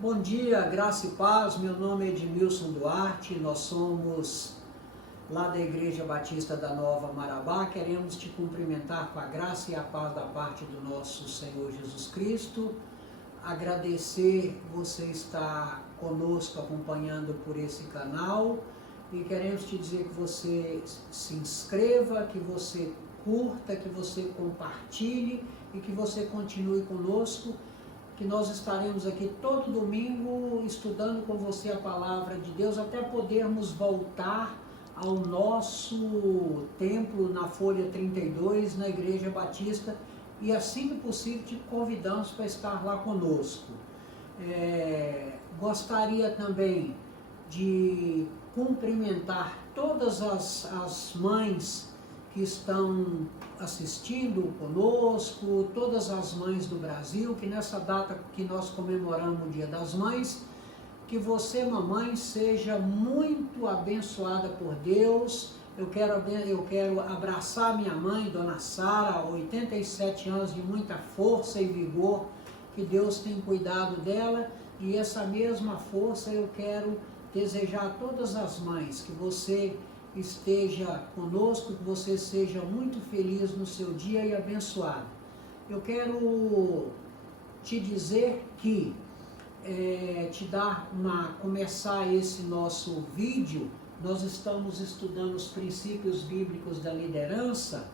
Bom dia, graça e paz, meu nome é Edmilson Duarte, nós somos lá da Igreja Batista da Nova Marabá, queremos te cumprimentar com a graça e a paz da parte do nosso Senhor Jesus Cristo, agradecer você estar conosco acompanhando por esse canal e queremos te dizer que você se inscreva, que você curta, que você compartilhe e que você continue conosco, que nós estaremos aqui todo domingo estudando com você a Palavra de Deus, até podermos voltar ao nosso templo na Folha 32, na Igreja Batista, e assim que possível te convidamos para estar lá conosco. Gostaria também de cumprimentar todas as mães que estão assistindo conosco, todas as mães do Brasil, que nessa data que nós comemoramos o Dia das Mães, que você, mamãe, seja muito abençoada por Deus. Eu quero abraçar minha mãe, Dona Sara, 87 anos de muita força e vigor, que Deus tem cuidado dela, e essa mesma força eu quero desejar a todas as mães, que você esteja conosco, que você seja muito feliz no seu dia e abençoado. Eu quero te dizer que, começar esse nosso vídeo, nós estamos estudando os princípios bíblicos da liderança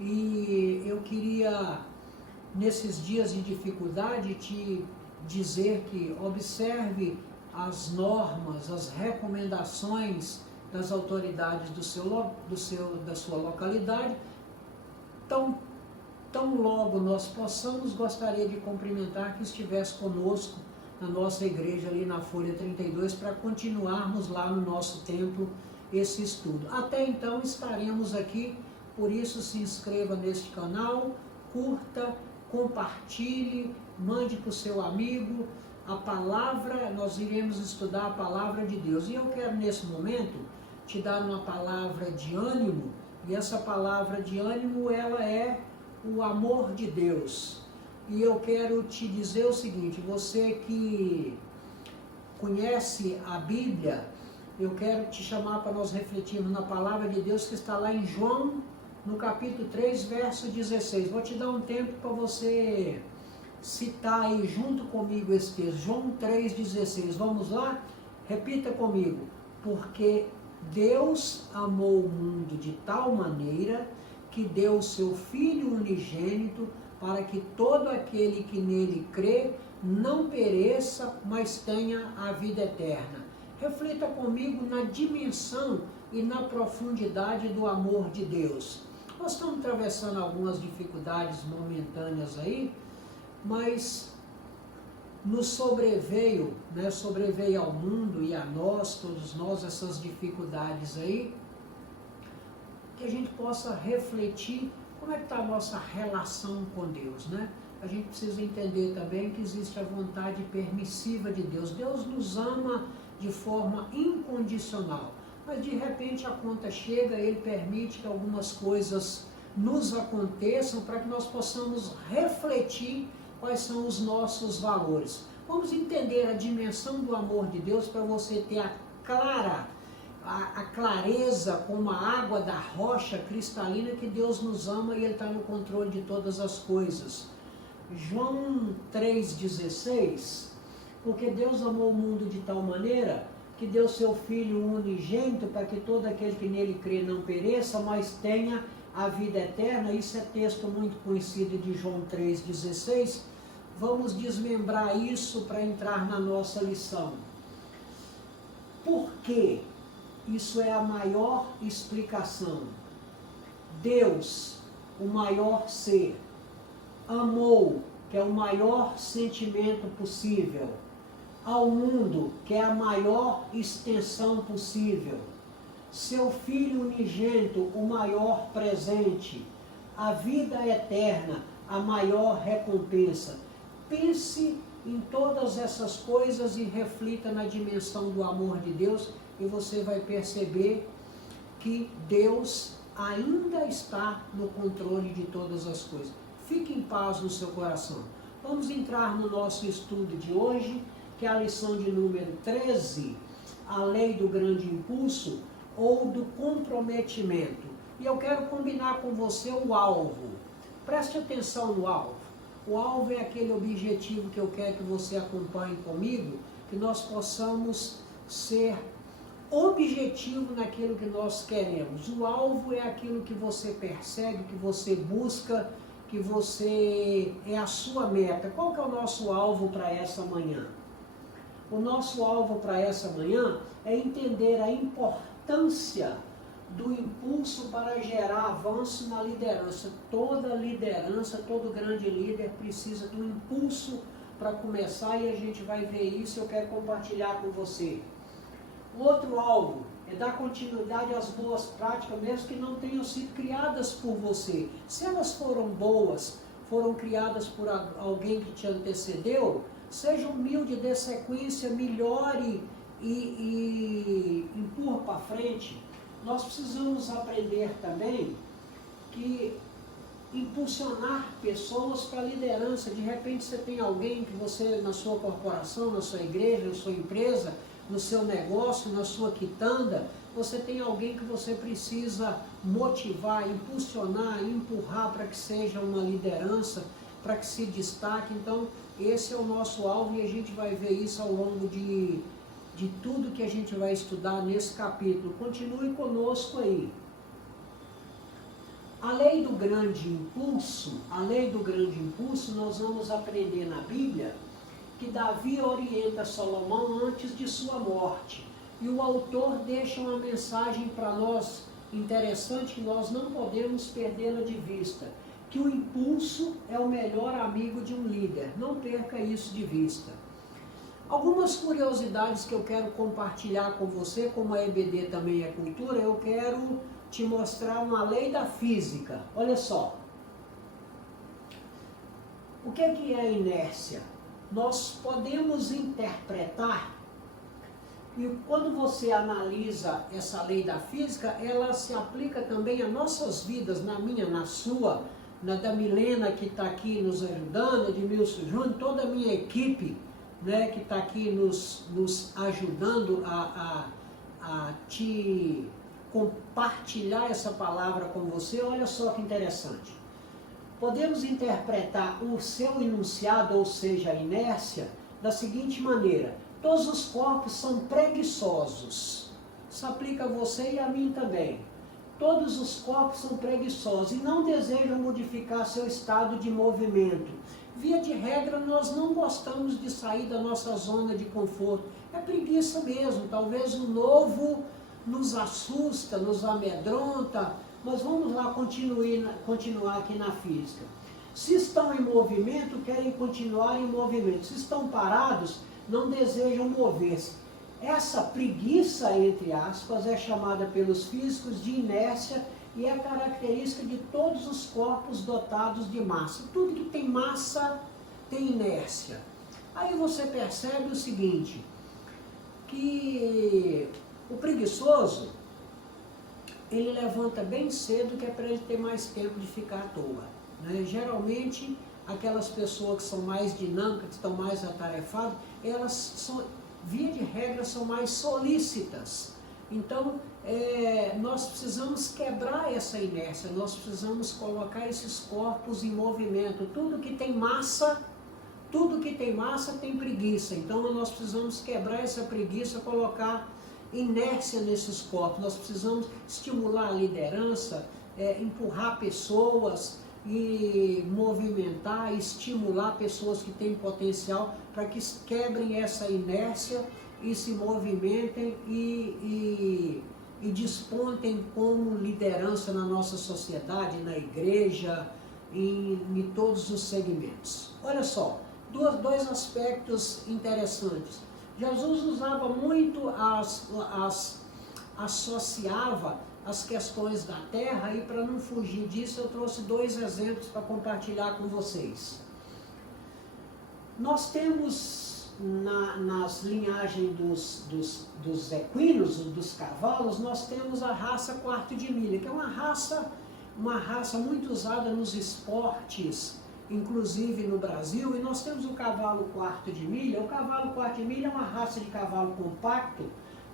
e eu queria, nesses dias de dificuldade, te dizer que observe as normas, as recomendações das autoridades da sua localidade. Tão logo nós possamos, gostaria de cumprimentar que estivesse conosco na nossa igreja ali na Folha 32 para continuarmos lá no nosso templo esse estudo. Até então estaremos aqui, por isso se inscreva neste canal, curta, compartilhe, mande para o seu amigo a palavra. Nós iremos estudar a palavra de Deus e eu quero nesse momento te dar uma palavra de ânimo, e essa palavra de ânimo, ela é o amor de Deus. E eu quero te dizer o seguinte: você que conhece a Bíblia, eu quero te chamar para nós refletirmos na palavra de Deus que está lá em João, no capítulo 3, verso 16. Vou te dar um tempo para você citar aí junto comigo esse texto, João 3,16. Vamos lá? Repita comigo. Porque Deus amou o mundo de tal maneira que deu o seu Filho unigênito para que todo aquele que nele crê não pereça, mas tenha a vida eterna. Reflita comigo na dimensão e na profundidade do amor de Deus. Nós estamos atravessando algumas dificuldades momentâneas aí, mas nos sobreveio ao mundo e a nós, todos nós, essas dificuldades aí, que a gente possa refletir como é que está a nossa relação com Deus, né? A gente precisa entender também que existe a vontade permissiva de Deus. Deus nos ama de forma incondicional, mas de repente a conta chega, Ele permite que algumas coisas nos aconteçam para que nós possamos refletir quais são os nossos valores. Vamos entender a dimensão do amor de Deus para você ter a clareza como a água da rocha cristalina que Deus nos ama e Ele está no controle de todas as coisas. João 3,16, porque Deus amou o mundo de tal maneira que deu seu Filho unigênito para que todo aquele que nele crê não pereça, mas tenha a vida eterna. Isso é texto muito conhecido de João 3,16. Vamos desmembrar isso para entrar na nossa lição. Por quê? Isso é a maior explicação. Deus, o maior ser, amou, que é o maior sentimento possível, ao mundo, que é a maior extensão possível, seu Filho unigênito, o maior presente, a vida eterna, a maior recompensa. Pense em todas essas coisas e reflita na dimensão do amor de Deus e você vai perceber que Deus ainda está no controle de todas as coisas. Fique em paz no seu coração. Vamos entrar no nosso estudo de hoje, que é a lição de número 13, a lei do grande impulso ou do comprometimento. E eu quero combinar com você o alvo. Preste atenção no alvo. O alvo é aquele objetivo que eu quero que você acompanhe comigo, que nós possamos ser objetivo naquilo que nós queremos. O alvo é aquilo que você persegue, que você busca, que você é a sua meta. Qual que é o nosso alvo para essa manhã? O nosso alvo para essa manhã é entender a importância do impulso para gerar avanço na liderança. Toda liderança, todo grande líder precisa do impulso para começar, e a gente vai ver isso. Eu quero compartilhar com você. O outro alvo é dar continuidade às boas práticas, mesmo que não tenham sido criadas por você. Se elas foram boas, foram criadas por alguém que te antecedeu, seja humilde, dê sequência, melhore e empurra para frente. Nós precisamos aprender também que impulsionar pessoas para a liderança. De repente você tem alguém que você, na sua corporação, na sua igreja, na sua empresa, no seu negócio, na sua quitanda, você tem alguém que você precisa motivar, impulsionar, empurrar para que seja uma liderança, para que se destaque. Então, esse é o nosso alvo, e a gente vai ver isso ao longo de tudo que a gente vai estudar nesse capítulo. Continue conosco aí. A lei do grande impulso, nós vamos aprender na Bíblia que Davi orienta Salomão antes de sua morte. E o autor deixa uma mensagem para nós interessante, que nós não podemos perdê-la de vista. Que o impulso é o melhor amigo de um líder. Não perca isso de vista. Algumas curiosidades que eu quero compartilhar com você, como a EBD também é cultura, eu quero te mostrar uma lei da física. Olha só. O que é a inércia? Nós podemos interpretar, e quando você analisa essa lei da física, ela se aplica também a nossas vidas, na minha, na sua, na da Milena, que está aqui nos ajudando, Edmilson Júnior, toda a minha equipe, né, que está aqui nos ajudando a te compartilhar essa palavra com você. Olha só que interessante. Podemos interpretar o seu enunciado, ou seja, a inércia, da seguinte maneira: todos os corpos são preguiçosos. Isso aplica a você e a mim também. Todos os corpos são preguiçosos e não desejam modificar seu estado de movimento. Via de regra, nós não gostamos de sair da nossa zona de conforto. É preguiça mesmo. Talvez o novo nos assusta, nos amedronta. Mas vamos lá continuar aqui na física. Se estão em movimento, querem continuar em movimento. Se estão parados, não desejam mover-se. Essa preguiça, entre aspas, é chamada pelos físicos de inércia e é característica de todos os corpos dotados de massa. Tudo que tem massa tem inércia. Aí você percebe o seguinte, que o preguiçoso, ele levanta bem cedo, que é para ele ter mais tempo de ficar à toa, né? Geralmente, aquelas pessoas que são mais dinâmicas, que estão mais atarefadas, elas são, via de regra, são mais solícitas. Então, nós precisamos quebrar essa inércia, nós precisamos colocar esses corpos em movimento. Tudo que tem massa tem preguiça. Então, nós precisamos quebrar essa preguiça, colocar inércia nesses corpos. Nós precisamos estimular a liderança, empurrar pessoas e movimentar, estimular pessoas que têm potencial para que quebrem essa inércia e se movimentem e despontem como liderança na nossa sociedade, na igreja, em todos os segmentos. Olha só, dois aspectos interessantes. Jesus usava muito, associava as questões da terra, e para não fugir disso eu trouxe dois exemplos para compartilhar com vocês. Nós temos nas linhagens dos equinos, dos cavalos, nós temos a raça quarto de milha, que é uma raça muito usada nos esportes inclusive no Brasil, e nós temos o cavalo quarto de milha. O cavalo quarto de milha é uma raça de cavalo compacto,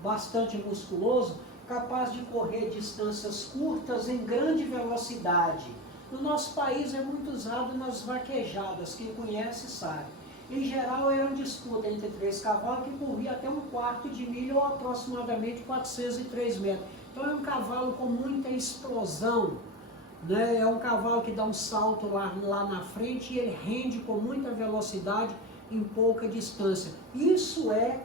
bastante musculoso, capaz de correr distâncias curtas em grande velocidade. No nosso país é muito usado nas vaquejadas, quem conhece sabe. Em geral era uma disputa entre 3 cavalos que corria até um quarto de milha ou aproximadamente 403 metros. Então é um cavalo com muita explosão, né? É um cavalo que dá um salto lá na frente e ele rende com muita velocidade em pouca distância. Isso é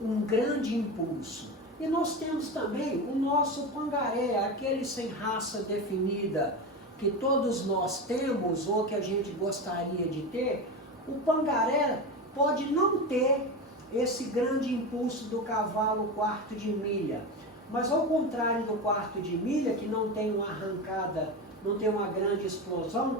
um grande impulso. E nós temos também o nosso pangaré, aquele sem raça definida, que todos nós temos ou que a gente gostaria de ter. O pangaré pode não ter esse grande impulso do cavalo quarto de milha, mas ao contrário do quarto de milha, que não tem uma arrancada, não tem uma grande explosão,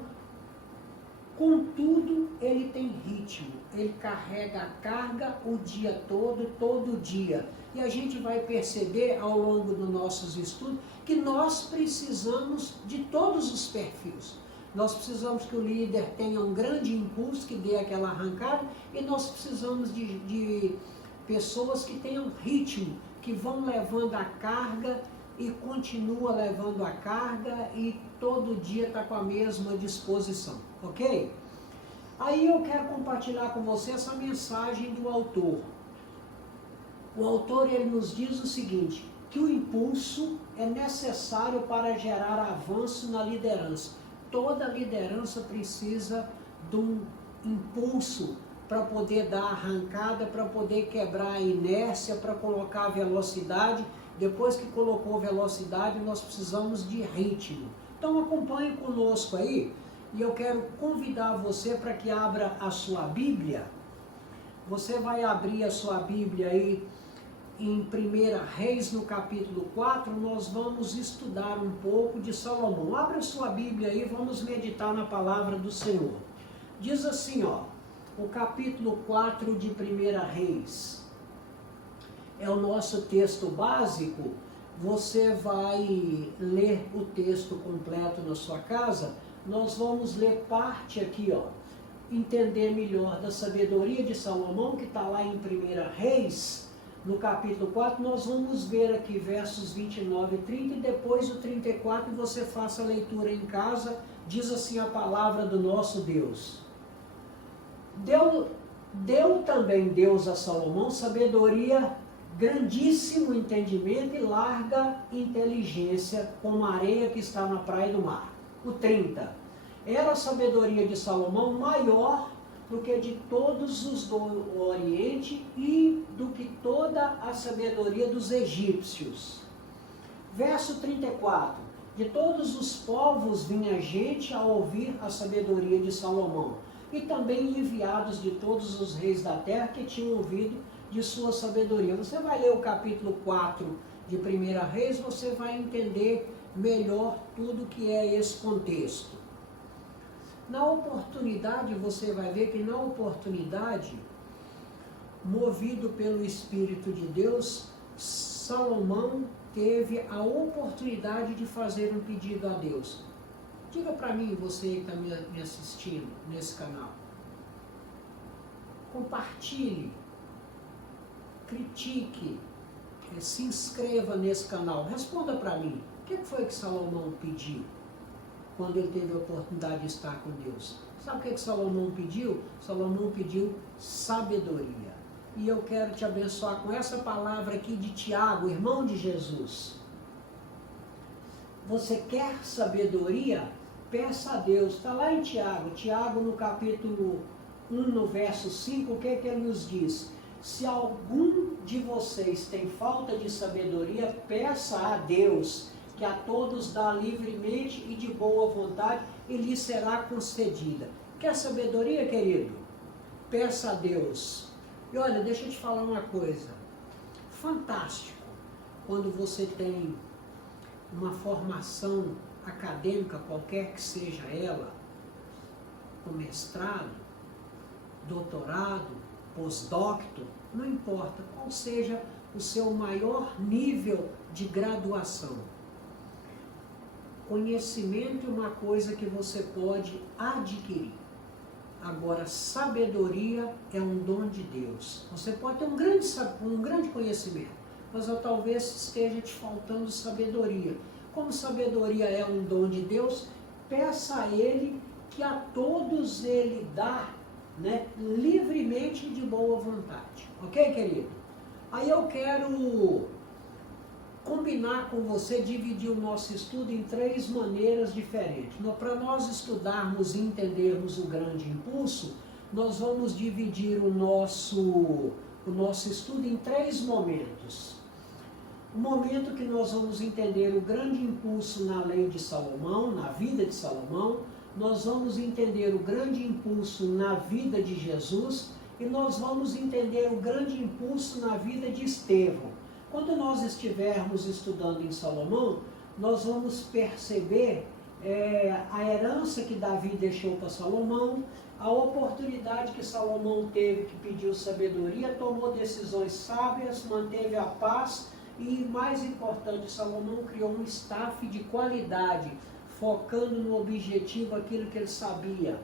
contudo ele tem ritmo, ele carrega a carga o dia todo dia. E a gente vai perceber ao longo dos nossos estudos que nós precisamos de todos os perfis. Nós precisamos que o líder tenha um grande impulso, que dê aquela arrancada, e nós precisamos de pessoas que tenham ritmo, que vão levando a carga e continua levando a carga e todo dia está com a mesma disposição, ok? Aí eu quero compartilhar com você essa mensagem do autor. O autor ele nos diz o seguinte, que o impulso é necessário para gerar avanço na liderança. Toda liderança precisa de um impulso para poder dar arrancada, para poder quebrar a inércia, para colocar a velocidade. Depois que colocou velocidade, nós precisamos de ritmo. Então acompanhe conosco aí, e eu quero convidar você para que abra a sua Bíblia. Você vai abrir a sua Bíblia aí em 1 Reis, no capítulo 4, nós vamos estudar um pouco de Salomão. Abra a sua Bíblia aí, vamos meditar na palavra do Senhor. Diz assim, ó, o capítulo 4 de 1 Reis. É o nosso texto básico. Você vai ler o texto completo na sua casa. Nós vamos ler parte aqui, ó, entender melhor da sabedoria de Salomão, que está lá em 1 Reis, no capítulo 4, nós vamos ver aqui versos 29 e 30, e depois o 34, você faça a leitura em casa. Diz assim a palavra do nosso Deus. Deu também Deus a Salomão sabedoria, grandíssimo entendimento e larga inteligência, como a areia que está na praia do mar. O 30. Era a sabedoria de Salomão maior do que de todos os do Oriente e do que toda a sabedoria dos egípcios. Verso 34. De todos os povos vinha gente a ouvir a sabedoria de Salomão, e também enviados de todos os reis da terra que tinham ouvido de sua sabedoria. Você vai ler o capítulo 4 de 1 Reis, você vai entender melhor tudo que é esse contexto. Na oportunidade, você vai ver que na oportunidade, movido pelo Espírito de Deus, Salomão teve a oportunidade de fazer um pedido a Deus. Diga para mim, você que está me assistindo nesse canal. Compartilhe, critique, se inscreva nesse canal. Responda para mim, o que foi que Salomão pediu quando ele teve a oportunidade de estar com Deus? Sabe o que Salomão pediu? Salomão pediu sabedoria. E eu quero te abençoar com essa palavra aqui de Tiago, irmão de Jesus. Você quer sabedoria? Peça a Deus. Está lá em Tiago. Tiago no capítulo 1, no verso 5, o que ele nos diz? Se algum de vocês tem falta de sabedoria, peça a Deus, que a todos dá livremente e de boa vontade, e lhe será concedida. Quer sabedoria, querido? Peça a Deus. E olha, deixa eu te falar uma coisa. Fantástico quando você tem uma formação acadêmica, qualquer que seja ela, com mestrado, doutorado, pós-docto, não importa qual seja o seu maior nível de graduação. Conhecimento é uma coisa que você pode adquirir. Agora, sabedoria é um dom de Deus. Você pode ter um grande conhecimento, mas talvez esteja te faltando sabedoria. Como sabedoria é um dom de Deus, peça a Ele que a todos Ele dá, né, livremente e de boa vontade. Ok, querido? Aí eu quero combinar com você, dividir o nosso estudo em 3 maneiras diferentes. Para nós estudarmos e entendermos o grande impulso, nós vamos dividir o nosso estudo em 3 momentos. O momento que nós vamos entender o grande impulso na lei de Salomão, na vida de Salomão, nós vamos entender o grande impulso na vida de Jesus e nós vamos entender o grande impulso na vida de Estevão. Quando nós estivermos estudando em Salomão, nós vamos perceber a herança que Davi deixou para Salomão, a oportunidade que Salomão teve, que pediu sabedoria, tomou decisões sábias, manteve a paz e, mais importante, Salomão criou um staff de qualidade, focando no objetivo aquilo que ele sabia.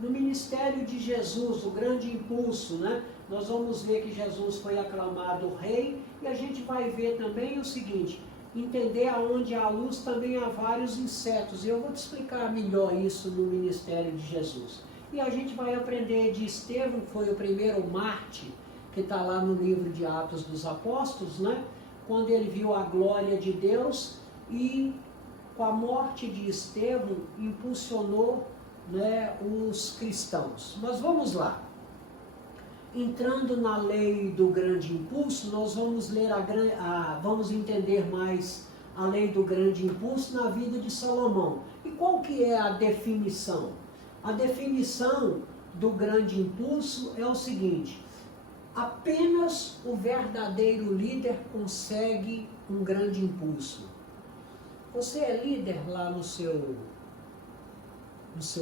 No ministério de Jesus, o grande impulso, né? Nós vamos ver que Jesus foi aclamado rei e a gente vai ver também o seguinte, entender aonde há luz também há vários insetos. E eu vou te explicar melhor isso no ministério de Jesus. E a gente vai aprender de Estevão, que foi o primeiro mártir, que está lá no livro de Atos dos Apóstolos, né? Quando ele viu a glória de Deus e com a morte de Estevão impulsionou, né, os cristãos. Mas vamos lá. Entrando na lei do grande impulso, nós vamos ler vamos entender mais a lei do grande impulso na vida de Salomão. E qual que é a definição? A definição do grande impulso é o seguinte: apenas o verdadeiro líder consegue um grande impulso. Você é líder lá no seu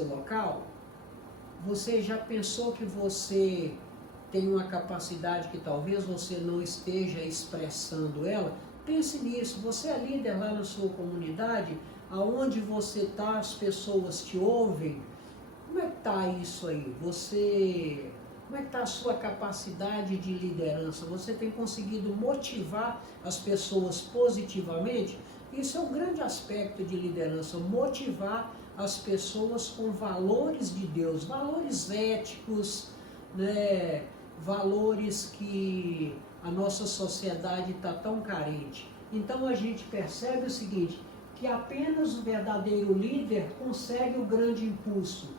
local? Você já pensou que você tem uma capacidade que talvez você não esteja expressando ela? Pense nisso. Você é líder lá na sua comunidade, aonde você está, as pessoas te ouvem. Como é que está isso aí? Como é que está a sua capacidade de liderança? Você tem conseguido motivar as pessoas positivamente? Isso é um grande aspecto de liderança, motivar as pessoas com valores de Deus, valores éticos, né? Valores que a nossa sociedade está tão carente. Então a gente percebe o seguinte, que apenas o verdadeiro líder consegue o grande impulso.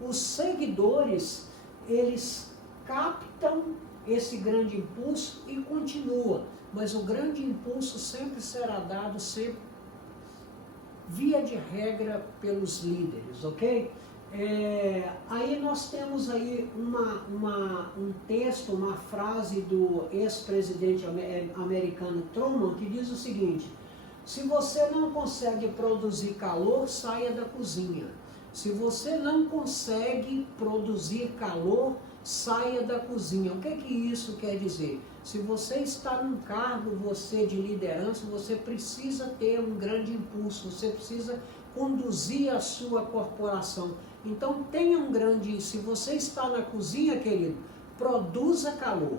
Os seguidores, eles captam esse grande impulso e continuam, mas o grande impulso sempre será dado, sempre via de regra, pelos líderes, ok? Aí nós temos aí um texto, uma frase do ex-presidente americano Truman, que diz o seguinte: se você não consegue produzir calor, saia da cozinha. Se você não consegue produzir calor, saia da cozinha. O que isso quer dizer? Se você está num cargo, você de liderança, você precisa ter um grande impulso, você precisa conduzir a sua corporação. Então tenha um grande, se você está na cozinha, querido, produza calor.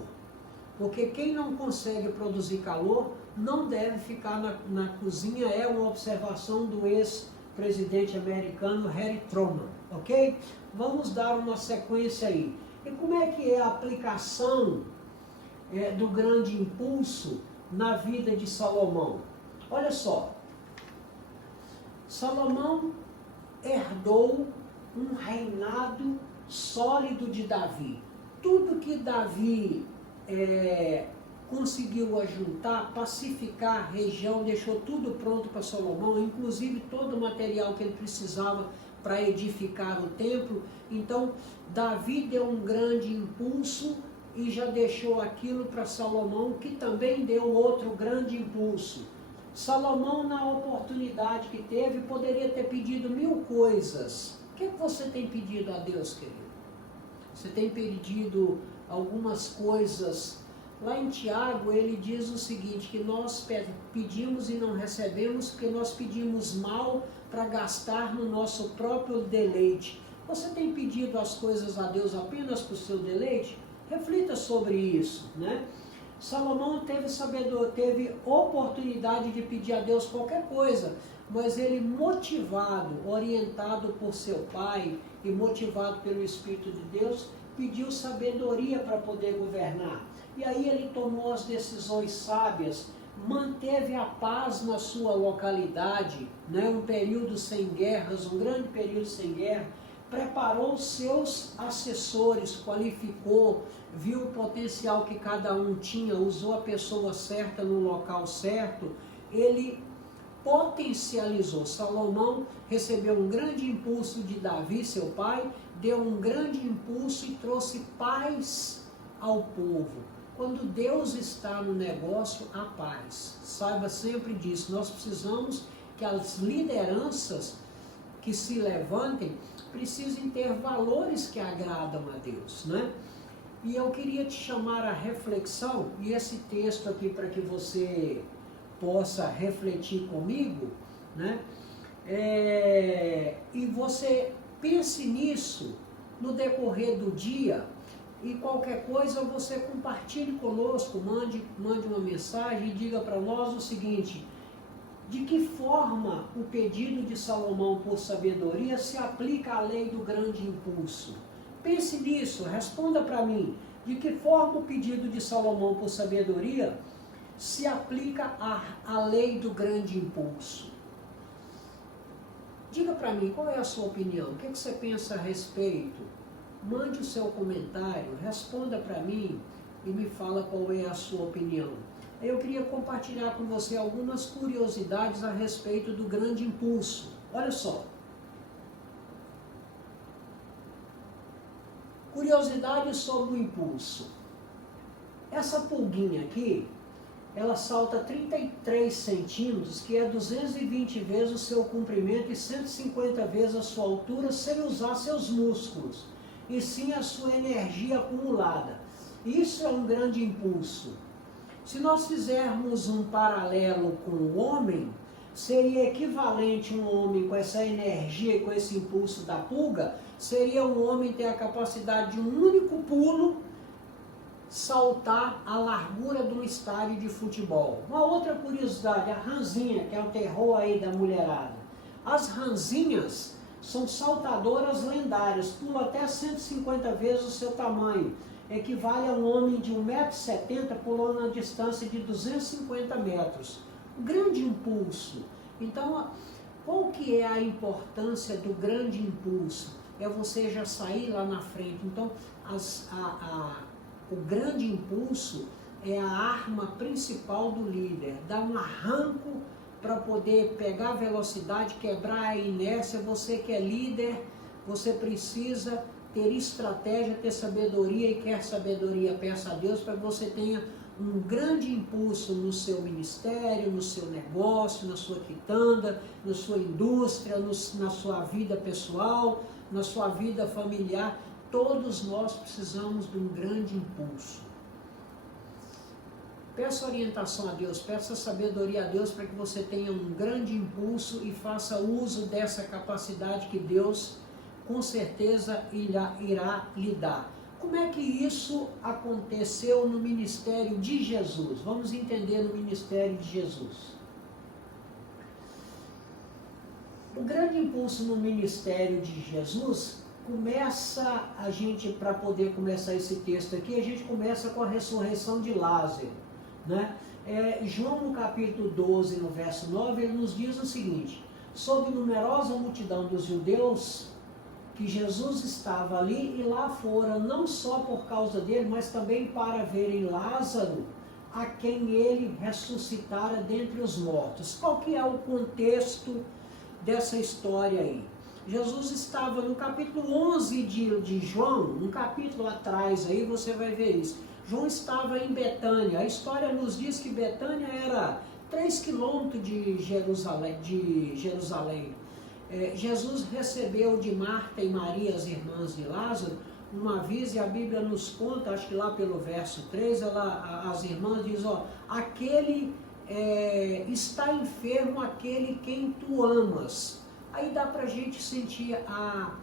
Porque quem não consegue produzir calor, não deve ficar na cozinha, é uma observação do ex-presidente americano Harry Truman, ok? Vamos dar uma sequência aí. E como é que é a aplicação do grande impulso na vida de Salomão? Olha só, Salomão herdou um reinado sólido de Davi. Tudo que Davi conseguiu ajuntar, pacificar a região, deixou tudo pronto para Salomão, inclusive todo o material que ele precisava para edificar o templo. Então, Davi deu um grande impulso e já deixou aquilo para Salomão, que também deu outro grande impulso. Salomão, na oportunidade que teve, poderia ter pedido 1000 coisas. O que você tem pedido a Deus, querido? Você tem pedido algumas coisas. Lá em Tiago, ele diz o seguinte, que nós pedimos e não recebemos, porque nós pedimos mal para gastar no nosso próprio deleite. Você tem pedido as coisas a Deus apenas para o seu deleite? Reflita sobre isso, né? Salomão teve oportunidade de pedir a Deus qualquer coisa, mas ele, motivado, orientado por seu pai e motivado pelo Espírito de Deus, pediu sabedoria para poder governar. E aí ele tomou as decisões sábias, manteve a paz na sua localidade, né? Um período sem guerras, um grande período sem guerra, preparou seus assessores, qualificou, viu o potencial que cada um tinha, usou a pessoa certa no local certo, ele potencializou. Salomão recebeu um grande impulso de Davi, seu pai, deu um grande impulso e trouxe paz ao povo. Quando Deus está no negócio, há paz. Saiba sempre disso. Nós precisamos que as lideranças que se levantem precisem ter valores que agradam a Deus, né? E eu queria te chamar à reflexão, e esse texto aqui para que você possa refletir comigo, né? E você pense nisso no decorrer do dia, e qualquer coisa você compartilhe conosco, mande uma mensagem e diga para nós o seguinte: de que forma o pedido de Salomão por sabedoria se aplica à lei do grande impulso? Pense nisso, responda para mim. De que forma o pedido de Salomão por sabedoria se aplica à lei do grande impulso? Diga para mim, qual é a sua opinião? O que você pensa a respeito? Mande o seu comentário, responda para mim e me fala qual é a sua opinião. Eu queria compartilhar com você algumas curiosidades a respeito do grande impulso. Olha só. Curiosidades sobre o impulso. Essa pulguinha aqui, ela salta 33 centímetros, que é 220 vezes o seu comprimento e 150 vezes a sua altura, sem usar seus músculos, e sim a sua energia acumulada. Isso é um grande impulso. Se nós fizermos um paralelo com o homem, seria equivalente um homem com essa energia e com esse impulso da pulga, seria um homem ter a capacidade de um único pulo saltar a largura de um estádio de futebol. Uma outra curiosidade, a ranzinha, que é o terror aí da mulherada. As ranzinhas são saltadoras lendárias, pulam até 150 vezes o seu tamanho. Equivale a um homem de 1,70 m pulando na distância de 250 metros. O grande impulso. Então, qual que é a importância do grande impulso? É você já sair lá na frente. Então, o grande impulso é a arma principal do líder. Dá um arranco para poder pegar a velocidade, quebrar a inércia. Você que é líder, você precisa ter estratégia, ter sabedoria, e quer sabedoria, peça a Deus para que você tenha um grande impulso no seu ministério, no seu negócio, na sua quitanda, na sua indústria, na sua vida pessoal, na sua vida familiar. Todos nós precisamos de um grande impulso. Peça orientação a Deus, peça sabedoria a Deus para que você tenha um grande impulso e faça uso dessa capacidade que Deus com certeza irá lhe dar. Como é que isso aconteceu no ministério de Jesus? Vamos entender no ministério de Jesus. O grande impulso no ministério de Jesus começa, para poder começar esse texto aqui, a gente começa com a ressurreição de Lázaro, né? João no capítulo 12, no verso 9, ele nos diz o seguinte: sob numerosa multidão dos judeus, que Jesus estava ali, e lá fora, não só por causa dele, mas também para verem Lázaro, a quem ele ressuscitara dentre os mortos. Qual que é o contexto dessa história aí? Jesus estava no capítulo 11 de João, um capítulo atrás aí, você vai ver isso. João estava em Betânia. A história nos diz que Betânia era 3 quilômetros de Jerusalém. Jesus recebeu de Marta e Maria, as irmãs de Lázaro, uma vez, e a Bíblia nos conta, acho que lá pelo verso 3, as irmãs dizem, aquele está enfermo, aquele quem tu amas. Aí dá para a gente sentir a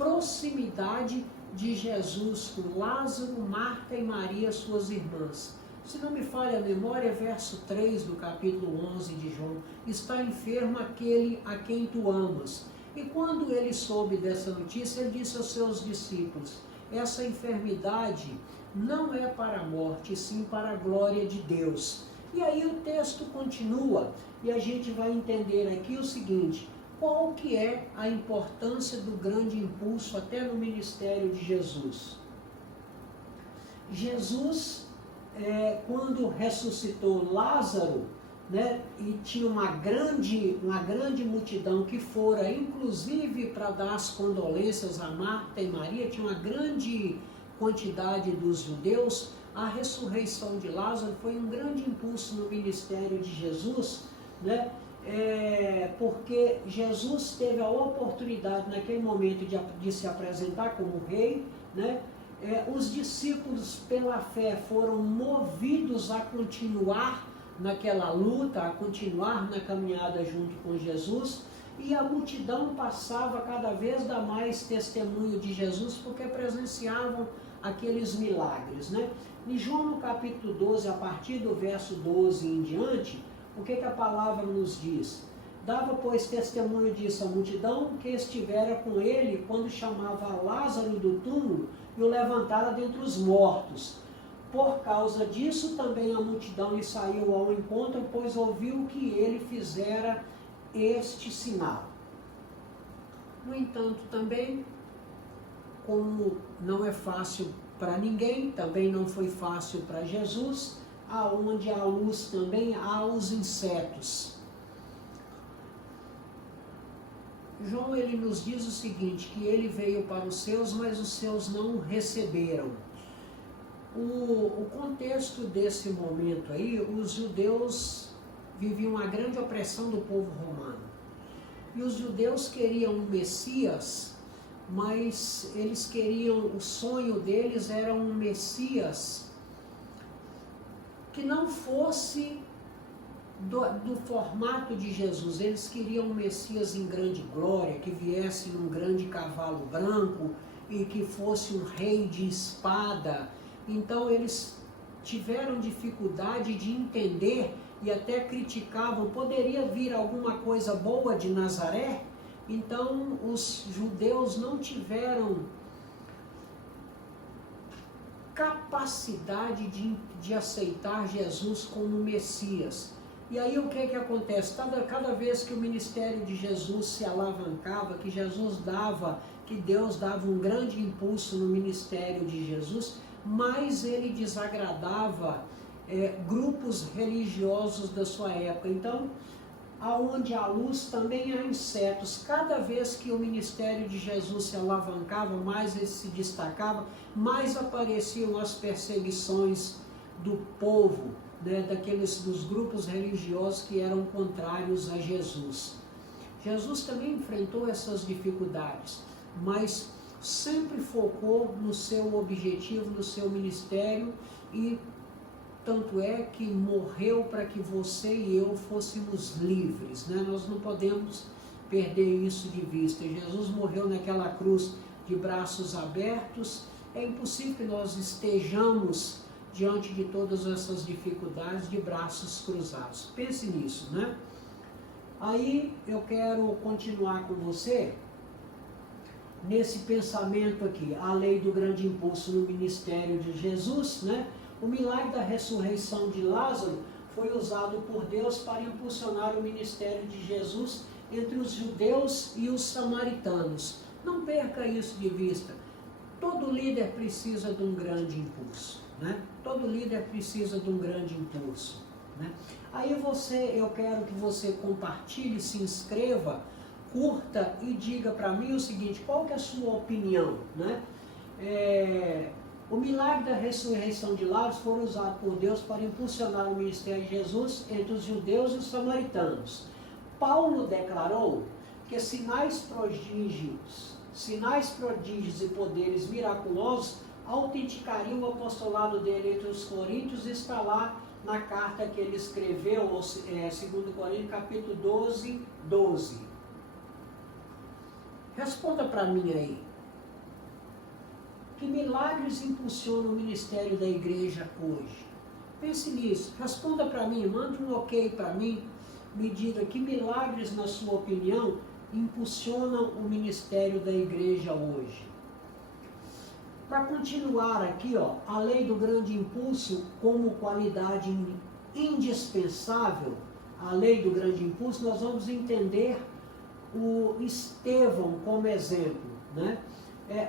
proximidade de Jesus com Lázaro, Marta e Maria, suas irmãs. Se não me falha a memória, verso 3 do capítulo 11 de João, está enfermo aquele a quem tu amas. E quando ele soube dessa notícia, ele disse aos seus discípulos, essa enfermidade não é para a morte, sim para a glória de Deus. E aí o texto continua, e a gente vai entender aqui o seguinte, qual que é a importância do grande impulso até no ministério de Jesus? Jesus, quando ressuscitou Lázaro, né, e tinha uma grande multidão que fora, inclusive para dar as condolências a Marta e Maria, tinha uma grande quantidade dos judeus, a ressurreição de Lázaro foi um grande impulso no ministério de Jesus, né, porque Jesus teve a oportunidade naquele momento de se apresentar como rei, né, os discípulos pela fé foram movidos a continuar naquela luta, a continuar na caminhada junto com Jesus, e a multidão passava cada vez dar mais testemunho de Jesus, porque presenciavam aqueles milagres, né? Em João no capítulo 12, a partir do verso 12 em diante, o que a palavra nos diz? Dava, pois, testemunho disso a multidão que estivera com ele quando chamava Lázaro do túmulo e o levantara dentre os mortos. Por causa disso, também a multidão lhe saiu ao encontro, pois ouviu que ele fizera este sinal. No entanto, também, como não é fácil para ninguém, também não foi fácil para Jesus, aonde há luz também há os insetos. João, ele nos diz o seguinte, que ele veio para os seus, mas os seus não o receberam. O contexto desse momento aí, os judeus viviam uma grande opressão do povo romano. E os judeus queriam um Messias, mas eles queriam, o sonho deles era um Messias que não fosse do formato de Jesus. Eles queriam um Messias em grande glória, que viesse num grande cavalo branco e que fosse um rei de espada. Então eles tiveram dificuldade de entender e até criticavam, poderia vir alguma coisa boa de Nazaré? Então os judeus não tiveram capacidade de aceitar Jesus como Messias. E aí o que acontece? Cada vez que o ministério de Jesus se alavancava, que Deus dava um grande impulso no ministério de Jesus, mas ele desagradava grupos religiosos da sua época. Então, aonde há luz também há insetos. Cada vez que o ministério de Jesus se alavancava, mais ele se destacava, mais apareciam as perseguições do povo, né, dos grupos religiosos que eram contrários a Jesus. Jesus também enfrentou essas dificuldades, mas sempre focou no seu objetivo, no seu ministério, e tanto é que morreu para que você e eu fôssemos livres, né? Nós não podemos perder isso de vista. Jesus morreu naquela cruz de braços abertos. É impossível que nós estejamos diante de todas essas dificuldades de braços cruzados. Pense nisso, né? Aí eu quero continuar com você nesse pensamento aqui, a lei do grande impulso no ministério de Jesus, né? O milagre da ressurreição de Lázaro foi usado por Deus para impulsionar o ministério de Jesus entre os judeus e os samaritanos. Não perca isso de vista. Todo líder precisa de um grande impulso, né? Todo líder precisa de um grande impulso, né? Aí eu quero que você compartilhe, se inscreva, curta e diga para mim o seguinte, qual que é a sua opinião, né? O milagre da ressurreição de Lázaro foi usado por Deus para impulsionar o ministério de Jesus entre os judeus e os samaritanos. Paulo declarou que sinais, prodígios e poderes miraculosos autenticariam o apostolado dele entre os coríntios, e está lá na carta que ele escreveu, 2 Coríntios, capítulo 12. Responda para mim aí. Que milagres impulsionam o ministério da igreja hoje? Pense nisso, responda para mim, mande um ok para mim, me diga que milagres, na sua opinião, impulsionam o ministério da igreja hoje. Para continuar aqui, ó, a lei do grande impulso como qualidade indispensável, a lei do grande impulso, nós vamos entender o Estevão como exemplo, né?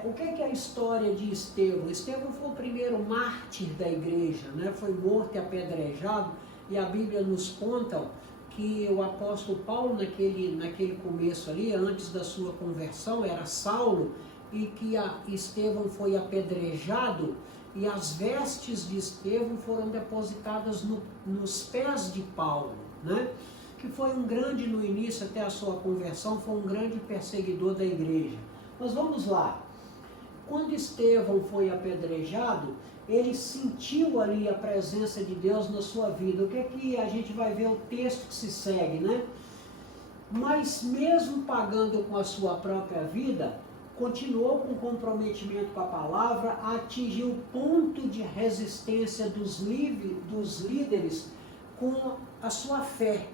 O que é a história de Estevão? Estevão foi o primeiro mártir da igreja, né? Foi morto e apedrejado, e a Bíblia nos conta que o apóstolo Paulo, naquele começo ali, antes da sua conversão, era Saulo, e que Estevão foi apedrejado, e as vestes de Estevão foram depositadas nos pés de Paulo, né? Que foi um grande, no início até a sua conversão, foi um grande perseguidor da igreja. Mas vamos lá. Quando Estevão foi apedrejado, ele sentiu ali a presença de Deus na sua vida. O que é que a gente vai ver o texto que se segue, né? Mas mesmo pagando com a sua própria vida, continuou com comprometimento com a palavra, atingiu o ponto de resistência dos líderes com a sua fé.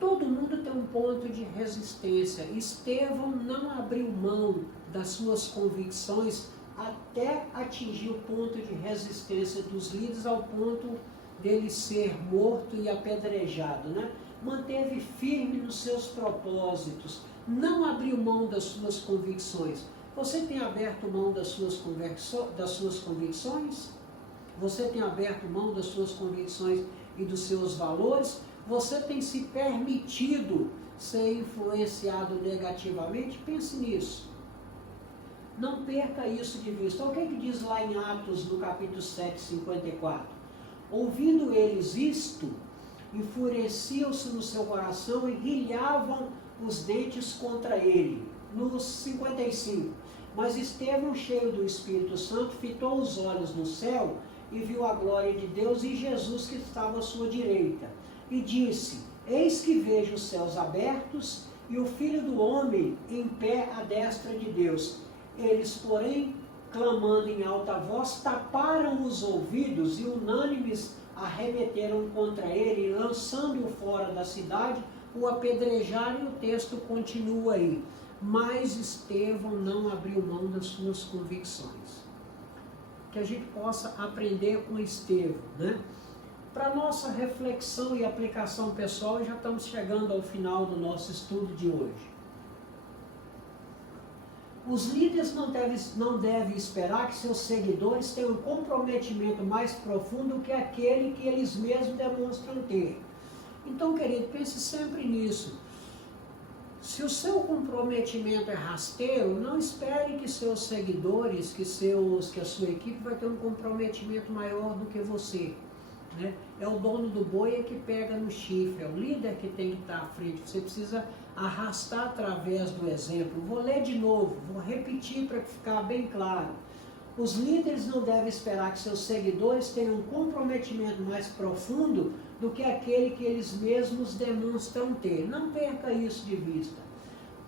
Todo mundo tem um ponto de resistência. Estevão não abriu mão das suas convicções até atingir o ponto de resistência dos líderes, ao ponto dele ser morto e apedrejado, né? Manteve firme nos seus propósitos, não abriu mão das suas convicções. Você tem aberto mão das suas convicções? Você tem aberto mão das suas convicções e dos seus valores? Você tem se permitido ser influenciado negativamente? Pense nisso. Não perca isso de vista. O que diz lá em Atos, no capítulo 7, 54? Ouvindo eles isto, enfureciam-se no seu coração e rilhavam os dentes contra ele. No 55. Mas Estevão, cheio do Espírito Santo, fitou os olhos no céu e viu a glória de Deus e Jesus que estava à sua direita. E disse: Eis que vejo os céus abertos e o Filho do Homem em pé à destra de Deus. Eles, porém, clamando em alta voz, taparam os ouvidos e unânimes arremeteram contra ele, e lançando-o fora da cidade, o apedrejaram, e o texto continua aí. Mas Estevão não abriu mão das suas convicções. Que a gente possa aprender com Estevão, né? Para nossa reflexão e aplicação pessoal, já estamos chegando ao final do nosso estudo de hoje. Os líderes não devem esperar que seus seguidores tenham um comprometimento mais profundo que aquele que eles mesmos demonstram ter. Então, querido, pense sempre nisso. Se o seu comprometimento é rasteiro, não espere que seus seguidores, que a sua equipe vai ter um comprometimento maior do que você. Né? É o dono do boi que pega no chifre, é o líder que tem que estar à frente. Você precisa arrastar através do exemplo. Vou ler de novo, vou repetir para ficar bem claro. Os líderes não devem esperar que seus seguidores tenham um comprometimento mais profundo do que aquele que eles mesmos demonstram ter. Não perca isso de vista.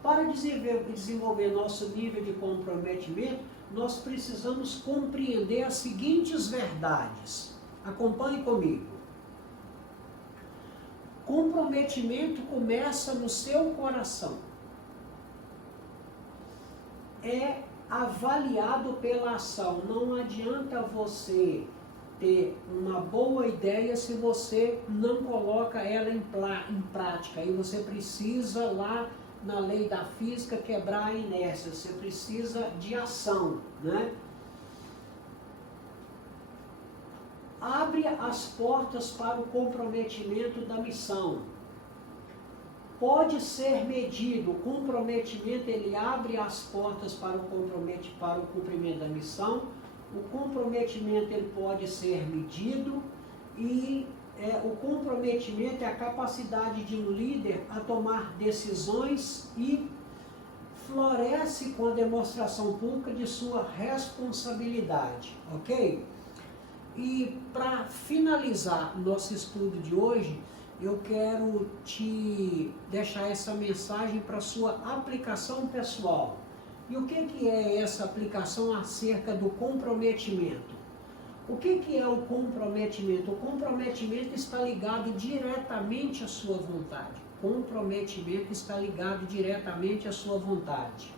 Para desenvolver nosso nível de comprometimento, nós precisamos compreender as seguintes verdades. Acompanhe comigo. Comprometimento começa no seu coração. É avaliado pela ação. Não adianta você ter uma boa ideia se você não coloca ela em prática. Aí você precisa, lá na lei da física, quebrar a inércia. Você precisa de ação, né? Abre as portas para o comprometimento da missão. Pode ser medido. O comprometimento, ele abre as portas para o cumprimento da missão. O comprometimento, ele pode ser medido, e o comprometimento é a capacidade de um líder a tomar decisões e floresce com a demonstração pública de sua responsabilidade, ok? E para finalizar nosso estudo de hoje, eu quero te deixar essa mensagem para sua aplicação pessoal. E o que é essa aplicação acerca do comprometimento? O que é o comprometimento? O comprometimento está ligado diretamente à sua vontade. Comprometimento está ligado diretamente à sua vontade.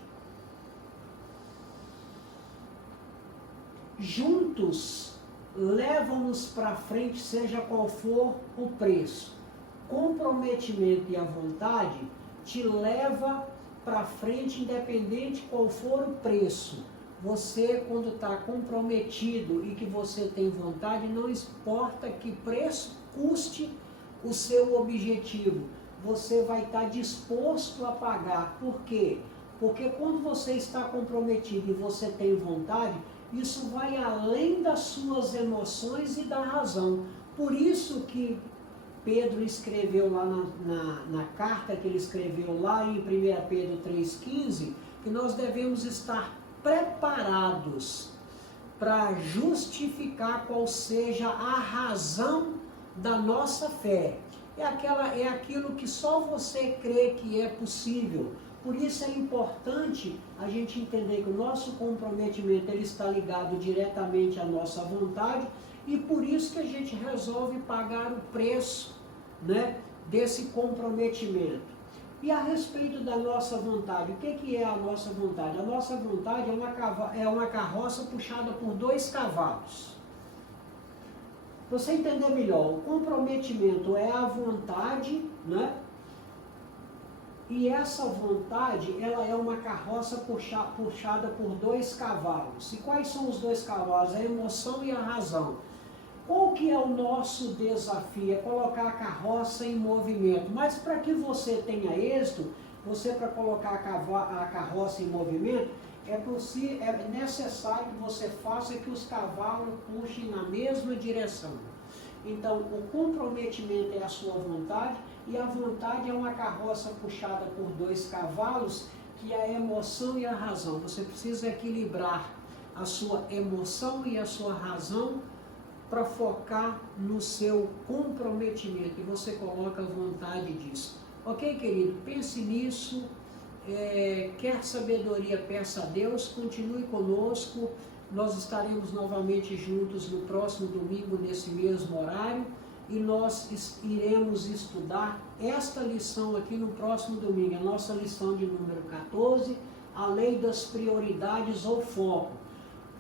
Juntos levam-nos para frente, seja qual for o preço. Comprometimento e a vontade te leva para frente, independente qual for o preço. Você, quando está comprometido e que você tem vontade, não importa que preço custe o seu objetivo, você vai estar disposto a pagar. Por quê? Porque quando você está comprometido e você tem vontade, isso vai além das suas emoções e da razão. Por isso que Pedro escreveu lá na carta que ele escreveu lá em 1 Pedro 3,15, que nós devemos estar preparados para justificar qual seja a razão da nossa fé. É aquilo que só você crê que é possível. Por isso é importante a gente entender que o nosso comprometimento ele está ligado diretamente à nossa vontade, e por isso que a gente resolve pagar o preço, né, desse comprometimento. E a respeito da nossa vontade, o que é a nossa vontade? A nossa vontade é uma carroça puxada por 2 cavalos. Para você entender melhor, o comprometimento é a vontade, né? E essa vontade, ela é uma carroça puxada por 2 cavalos. E quais são os 2 cavalos? A emoção e a razão. Qual que é o nosso desafio? É colocar a carroça em movimento. Mas para que você tenha êxito, para colocar a carroça em movimento, é necessário que você faça que os cavalos puxem na mesma direção. Então, o comprometimento é a sua vontade, e a vontade é uma carroça puxada por 2 cavalos, que é a emoção e a razão. Você precisa equilibrar a sua emoção e a sua razão para focar no seu comprometimento, e você coloca a vontade disso. Ok, querido? Pense nisso. Quer sabedoria, peça a Deus. Continue conosco. Nós estaremos novamente juntos no próximo domingo, nesse mesmo horário, e nós iremos estudar esta lição aqui no próximo domingo, a nossa lição de número 14, a lei das prioridades ou foco.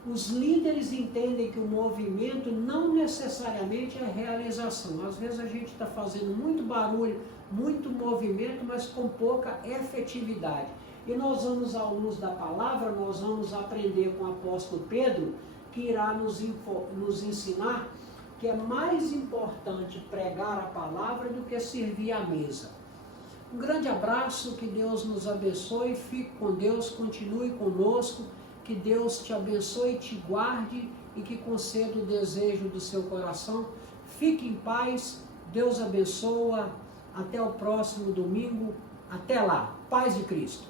Os líderes entendem que o movimento não necessariamente é realização. Às vezes a gente está fazendo muito barulho, muito movimento, mas com pouca efetividade. E nós vamos, à luz da palavra, nós vamos aprender com o apóstolo Pedro, que irá nos ensinar que é mais importante pregar a palavra do que servir à mesa. Um grande abraço, que Deus nos abençoe, fique com Deus, continue conosco, que Deus te abençoe, te guarde e que conceda o desejo do seu coração. Fique em paz, Deus abençoa, até o próximo domingo, até lá, paz de Cristo.